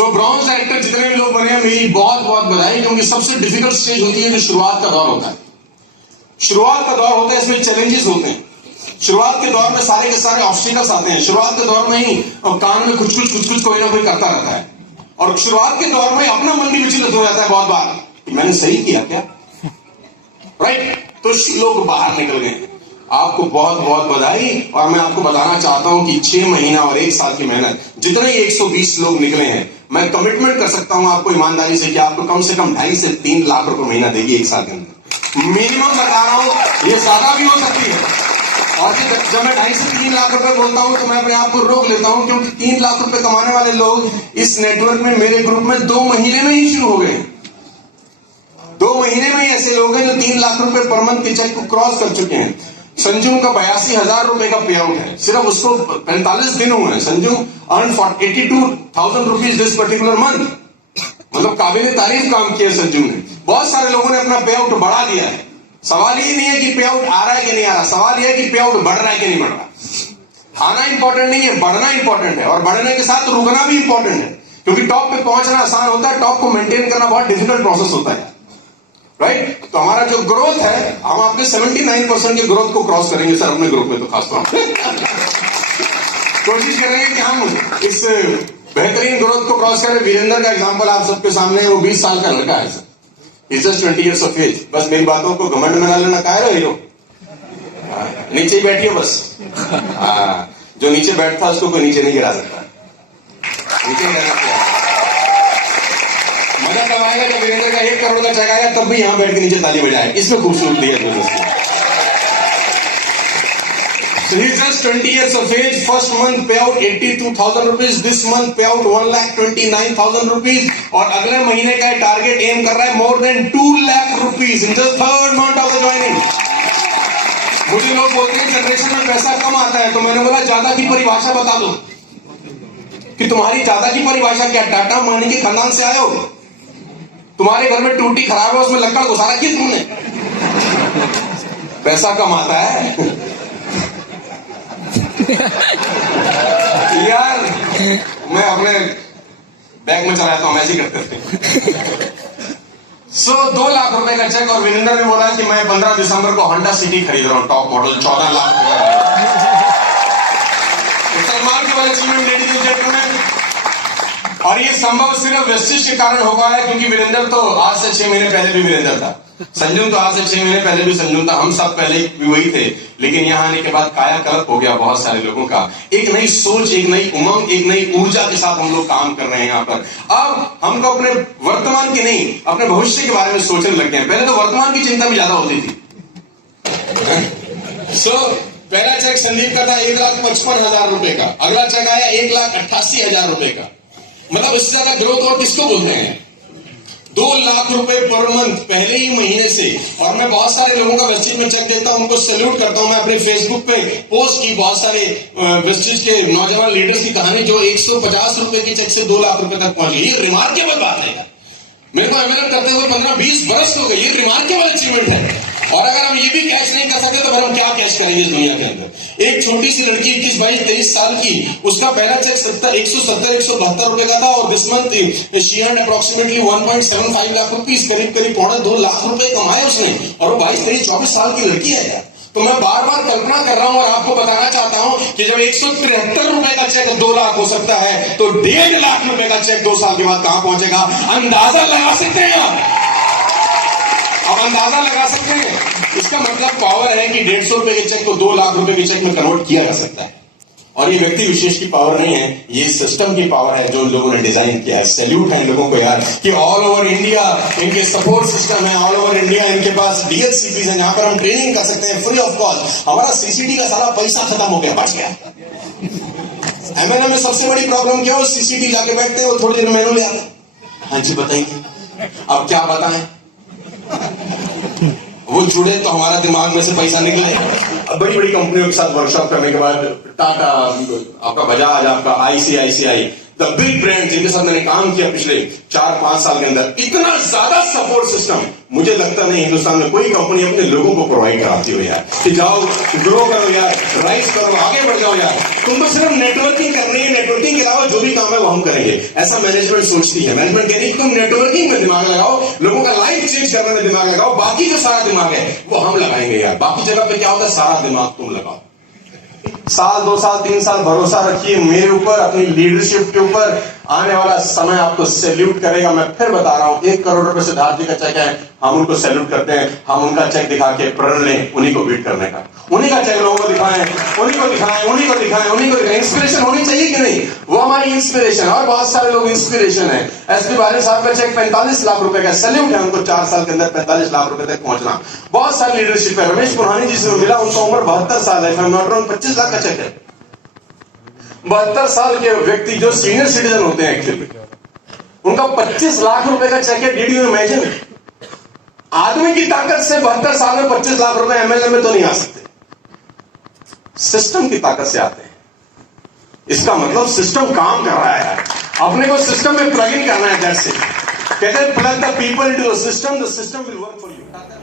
सो bronze director जितने भी लोग बने हैं, मेरी बहुत बहुत बधाई, क्योंकि सबसे डिफिकल्ट स्टेज होती है जो शुरुआत का दौर होता है। शुरुआत का दौर होता है, इसमें चैलेंजेस होते हैं। शुरुआत के दौर में सारे के सारे ऑब्स्टिकल्स आते हैं। शुरुआत के दौर में ही कान में कुछ कुछ कोई ना कोई करता रहता है, और शुरुआत के दौर में अपना मन भी विचलित हो जाता है बहुत बार कि मैंने सही किया क्या, राइट? तो लोग बाहर निकल गए। आपको बहुत बहुत बधाई। और मैं आपको बताना चाहता हूं कि 6 महीना और 1 साल की मेहनत, जितने 120 लोग निकले हैं, मैं कमिटमेंट कर सकता हूं आपको ईमानदारी से कि आपको कम से कम 2.5 से 3 लाख रुपए महीना देगी 1 साल के अंदर। मिनिमम बता रहा हूं, ये ज्यादा भी हो सकती है। और जब मैं 2.5 से 3 लाख रुपए बोलता हूं तो मैं अपने आप को रोक लेता हूं, क्योंकि 3 लाख रुपए कमाने वाले लोग इस नेटवर्क में, मेरे ग्रुप में 2 महीने में ही शुरू हो गए। 2 महीने में ही ऐसे लोग हैं जो 3 लाख रुपए पर मंथ के चेक को क्रॉस कर चुके हैं। संजू का 82,000 रुपए का पे आउट है, सिर्फ उसको 45 दिन हुए हैं। Sanju earn 82,000 rupees this particular month. मतलब काबिल तारीफ काम किया संजू ने। बहुत सारे लोगों ने अपना पे आउट बढ़ा दिया है। सवाल ये नहीं है कि पे आउट आ रहा है कि नहीं आ रहा, सवाल ये है कि पे आउट बढ़ रहा है कि नहीं बढ़ रहा। आना इंपॉर्टेंट नहीं है, बढ़ना इंपॉर्टेंट है, और बढ़ने के साथ रुकना भी इंपॉर्टेंट है, क्योंकि टॉप पे पहुंचना आसान होता है, टॉप को मेंटेन करना बहुत डिफिकल्ट प्रोसेस होता है, राइट? तो हमारा जो ग्रोथ है, हम आपके 79% के ग्रोथ को क्रॉस करेंगे सर, अपने ग्रुप में तो खासतौर पर कोशिश करेंगे कि हम इस बेहतरीन ग्रोथ को क्रॉस करें। वीरेंद्र का एग्जांपल आप सबके सामने है, वो 20 साल का लड़का है sir, is just 20 years of age। बस मेरी बातों को घमंड में ना लेना, काहे रहे हो, नीचे ही बैठिए बस। जो नीचे बैठता है उसको कोई नीचे नहीं गिरा सकता, नीचे ही रहना चाहिए। मजा तब आएगा जब वीरेंद्र का 1 करोड़ का चेक आएगा, तब भी यहां बैठ के नीचे ताली बजाए। इसमें खूबसूरती है। So he's just 20 years of age. First month payout 82,000 rupees. This month payout 1,29,000 rupees. और अगले महीने का टारगेट एम कर रहा है more than 2 lakh rupees in the third month of the joining. मुझे लोग बोलते हैं जनरेशन में पैसा कम आता है, तो मैंने बोला ज्यादा की परिभाषा बता दो कि तुम्हारी ज्यादा की परिभाषा क्या। टाटा अंबानी के खानदान से आए हो, तुम्हारे घर में टूटी खराब है, उसमें लक्कड़ घुसा रखी तुमने, पैसा कम आता है। यार मैं अपने बैग में चलाता हूं, ऐसे ही करते। सो 2 लाख रुपए का चेक, और वीरेंद्र ने बोला कि मैं 15 दिसंबर को होंडा सिटी खरीद रहा हूं, टॉप मॉडल 14 लाख रुपए। सलमान के वाले अचीवमेंट, लेडीज एंड जेंटलमैन। और ये संभव सिर्फ वेस्टिज के कारण हो पाया, क्योंकि वीरेंद्र तो आज से 6 महीने पहले भी वीरेंद्र था, संजू तो आज से 6 महीने पहले भी संजू था, हम सब पहले भी वही थे। लेकिन यहाँ आने के बाद कायाकल्प हो गया बहुत सारे लोगों का। एक नई सोच, एक नई उमंग, एक नई ऊर्जा के साथ हम लोग काम कर रहे हैं यहाँ पर। अब हमको अपने वर्तमान की नहीं, अपने भविष्य के बारे में सोचने लग गए। पहले तो वर्तमान की चिंता भी ज्यादा होती थी। पहला चेक संदीप का था 1,55,000 रुपए का, अगला चेक आया 1,88,000 रुपए का। मतलब उससे ज्यादा ग्रोथ और किसको बोलते हैं? 2 लाख रुपए पर मंथ पहले ही महीने से। और मैं बहुत सारे लोगों का वेस्टिज में चेक देखता हूं, उनको सैल्यूट करता हूं। मैं अपने फेसबुक पे पोस्ट की बहुत सारे वेस्टिज के नौजवान लीडर्स की कहानी, जो 150 रुपए के चेक से 2 लाख रुपए तक पहुंच गई। ये रिमार्केबल बात है। मेरे को एमएलएम करते हुए 15-20 वर्ष हो गए। ये रिमार्केबल अचीवमेंट है। और अगर हम ये भी कैश नहीं कर सकते तो फिर हम क्या कैश करेंगे इस दुनिया के अंदर? एक छोटी सी लड़की 21, 22, 23 साल की, उसका पहला चेक 172 रुपए का था, और this month she earned approximately 1.75 lakh rupees, करीब 2 लाख रुपए कमाए उसने। और वो 22, 23, 24 साल की लड़की है यार। तो मैं बार बार कल्पना कर रहा हूं और आपको बताना चाहता हूं कि जब 173 रुपए का चेक 2 लाख हो सकता है, तो 1.5 लाख रुपए का चेक 2 साल के बाद कहां पहुंचेगा? अंदाजा लगा सकते हैं आप। अब अंदाजा लगा सकते हैं। इसका मतलब पावर है कि 150 रुपए के चेक को 2 लाख रुपए के चेक में कन्वर्ट किया जा सकता है। और ये व्यक्ति विशेष की पावर नहीं है, ये सिस्टम की पावर है जो लोगों ने डिजाइन किया है। सैल्यूट है लोगों को यार, कि ऑल ओवर इंडिया इनके सपोर्ट सिस्टम है, ऑल ओवर इंडिया इनके पास डीएचसीपीज है, जहां पर हम ट्रेनिंग कर सकते हैं फ्री ऑफ कॉस्ट। हमारा सीसीडी का सारा पैसा खत्म हो गया, बच गया। एमएनएम में सबसे बड़ी प्रॉब्लम क्या हो? सीसीडी जाके बैठते हैं, वो थोड़ी देर में मेनू ले आते हैं। हाँ जी बताइए, अब क्या बताएं? वो जुड़े तो हमारा दिमाग में से पैसा निकले। अब बड़ी बड़ी कंपनियों के साथ वर्कशॉप करने के बाद टाटा, आपका बजाज, आपका आईसीआईसीआई, द बिग ब्रांड जिनके साथ मैंने काम किया पिछले 4-5 साल के अंदर, इतना ज्यादा सपोर्ट सिस्टम मुझे लगता नहीं हिंदुस्तान में कोई कंपनी अपने लोगों को प्रोवाइड कराती हो यार कि जाओ ग्रो करो यार, राइज करो, आगे बढ़ जाओ यार। तुम तो सिर्फ नेटवर्किंग करनी है, नेटवर्किंग के अलावा जो भी काम है वो हम करेंगे, ऐसा मैनेजमेंट सोचती है। मैनेजमेंट कह रही है तुम नेटवर्किंग में दिमाग लगाओ, लोगों का लाइफ चेंज करने में दिमाग लगाओ, बाकी जो सारा दिमाग है वो हम लगाएंगे यार। बाकी जगह पे क्या होता है, सारा दिमाग तुम लगाओ। साल 2 साल 3 साल भरोसा रखिए मेरे ऊपर, अपनी लीडरशिप के ऊपर। आने वाला समय आपको सैल्यूट करेगा। मैं फिर बता रहा हूं, 1 करोड़ रुपए सिद्धार्थ जी का चेक है, हम उनको सैल्यूट करते हैं। हम उनका चेक दिखा के प्रण लें उन्हीं को बीट करने का, उन्हीं का चेक लोगों को दिखाएं, उन्हीं को दिखाएं, उन्हीं को दिखाएं, उन्हीं को दिखाएं। इंस्पिरेशन होनी चाहिए कि नहीं, वो हमारी इंस्पिरेशन है और बहुत सारे लोग इंस्पिरेशन है। एसपी बाली साहब का चेक 45 लाख रुपए का, सैल्यूट है उनको 4 साल के अंदर 45 लाख रुपए तक पहुंचना। बहुत सारी लीडरशिप है। रमेश पुरहानी जी से मिला, उनका उम्र 72 साल है, 25 लाख का चेक है। 72 साल के व्यक्ति जो सीनियर सिटीजन होते हैं एक्चुअली, उनका 25 लाख रुपए का चेक है। Did you imagine? आदमी की ताकत से 72 साल में 25 लाख रुपए एमएलए में तो नहीं आ सकते, सिस्टम की ताकत से आते हैं। इसका मतलब सिस्टम काम कर रहा है, अपने को सिस्टम में प्लग इन करना है। That's it. कहते हैं plug the people into the system will work for you.